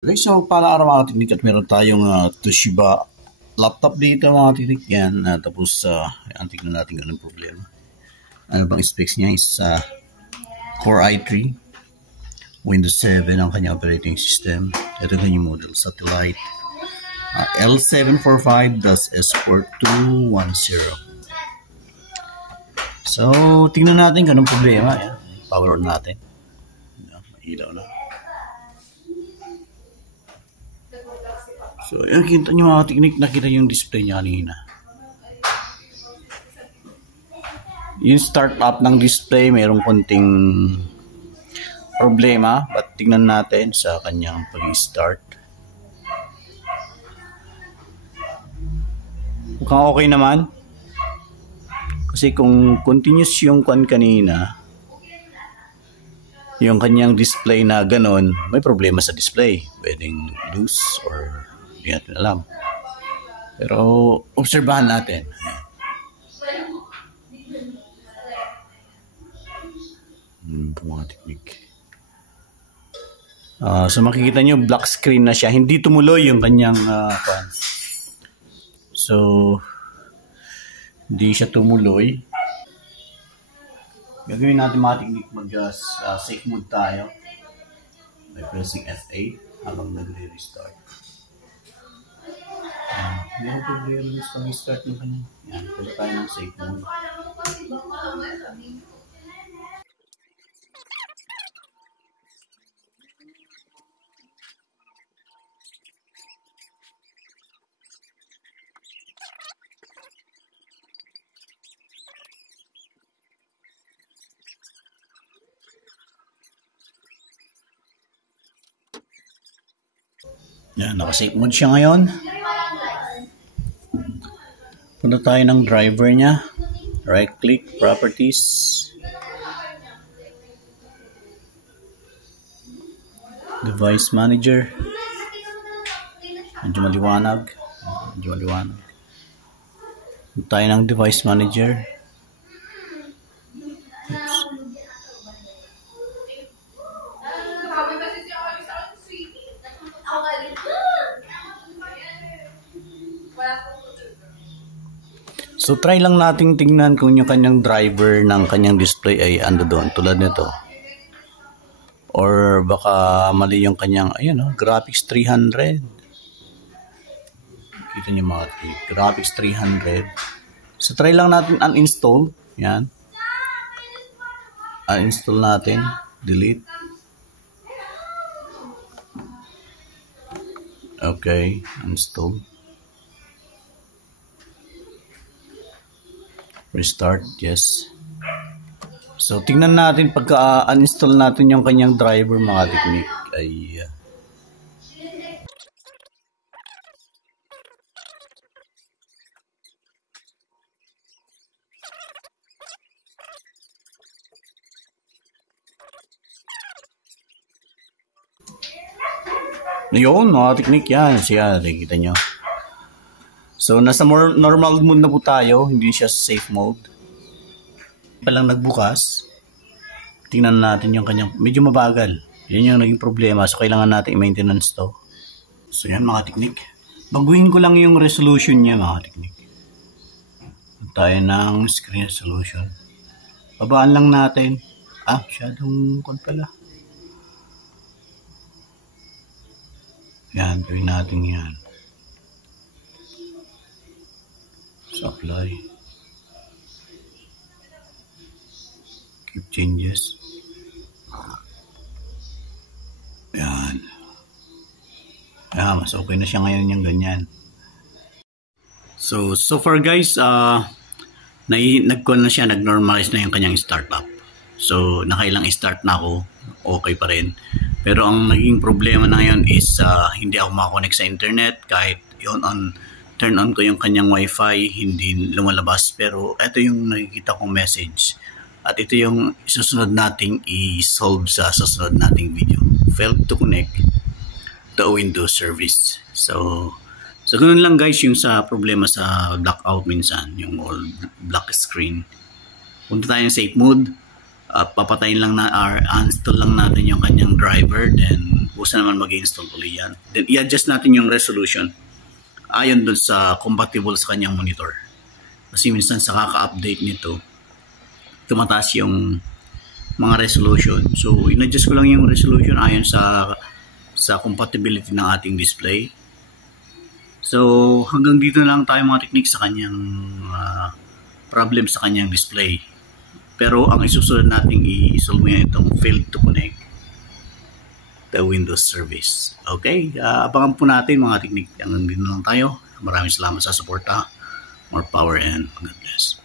Okay, so para araw mga teknik at meron tayong Toshiba laptop dito mga teknik yan. Tapos tignan natin kung anong problema. Ano bang specs niya is Core i3, Windows 7 ang kanyang operating system. Ito na yung model, satellite L745-S4210. So, tingnan natin kung anong problema. Yan. Power on natin. Ilaw na. So, yan, kita nyo mga teknik, nakita yung display niya kanina. Yung start up ng display, mayroong konting problema. But tingnan natin sa kanyang pag-start. Mukhang okay naman. Kasi kung continuous yung kwan kanina, yung kanyang display na ganon, may problema sa display. Pwedeng loose or hindi natin alam. Pero obserbahan natin. Mga teknik. So makikita nyo black screen na siya. Hindi tumuloy yung kanyang so hindi siya tumuloy. Gagawin natin mga teknik, mag-safe mode tayo by pressing F8 habang nagre-restart. Meron problema sa pag-restart ng kanya. Yan, pwede tayo ng safe mode. Yan, naka-safe mode siya ngayon. Punta tayo ng driver niya. Right click, properties. Device manager. Medyo maliwanag. Punta tayo ng device manager. Oops. So try lang nating tingnan kung yung kanyang driver ng kanyang display ay ando doon tulad nito. Or baka mali yung kanyang graphics 300. Kita niyo mga graphics 300. So try lang natin uninstall. Yan. Uninstall natin, delete. Okay, install. Restart, yes. So, tingnan natin pagka-uninstall natin yung kanyang driver mga teknik ay yun mga teknik yan. Siya, nakikita nyo. So, nasa normal mode na po tayo. Hindi siya safe mode. Palang nagbukas. Tingnan natin yung kanyang medyo mabagal. Yan yung naging problema. So, kailangan natin i-maintenance to. So, yan mga teknik. Baguhin ko lang yung resolution niya mga teknik. Tayo ng screen resolution. Babaan lang natin. Masyadong kon pala. Yan, gawin natin yan. Apply. Keep changes. Yan. Mas okay na siya ngayon yung ganyan. So far guys, nag-con na siya, nag-normalize na yung kanyang startup. So nakailang start na ako, okay pa rin. Pero ang naging problema na ngayon is hindi ako makakonect sa internet kahit yun turn on ko yung kanyang wifi, hindi lumalabas. Pero ito yung nakikita kong message. At ito yung susunod nating i-solve sa susunod nating video. Failed to connect to Windows service. So ganun lang guys yung sa problema sa blackout minsan. Yung all black screen. Punta tayo ng safe mode. Papatayin lang uninstall lang natin yung kanyang driver. Then pagkatapos naman mag-install ulit yan. Then i-adjust natin yung resolution ayon dun sa compatible sa kanyang monitor. Kasi minsan sa kaka-update nito, tumataas yung mga resolution. So in-adjust ko lang yung resolution ayon sa compatibility ng ating display. So hanggang dito na lang tayo mga technique sa kanyang problem sa kanyang display. Pero ang isusunod nating i-solve yan itong failed to connect the Windows service. Okay, abangan po natin mga technique. Hanggang dito na lang tayo. Maraming salamat sa suporta. More power and God bless.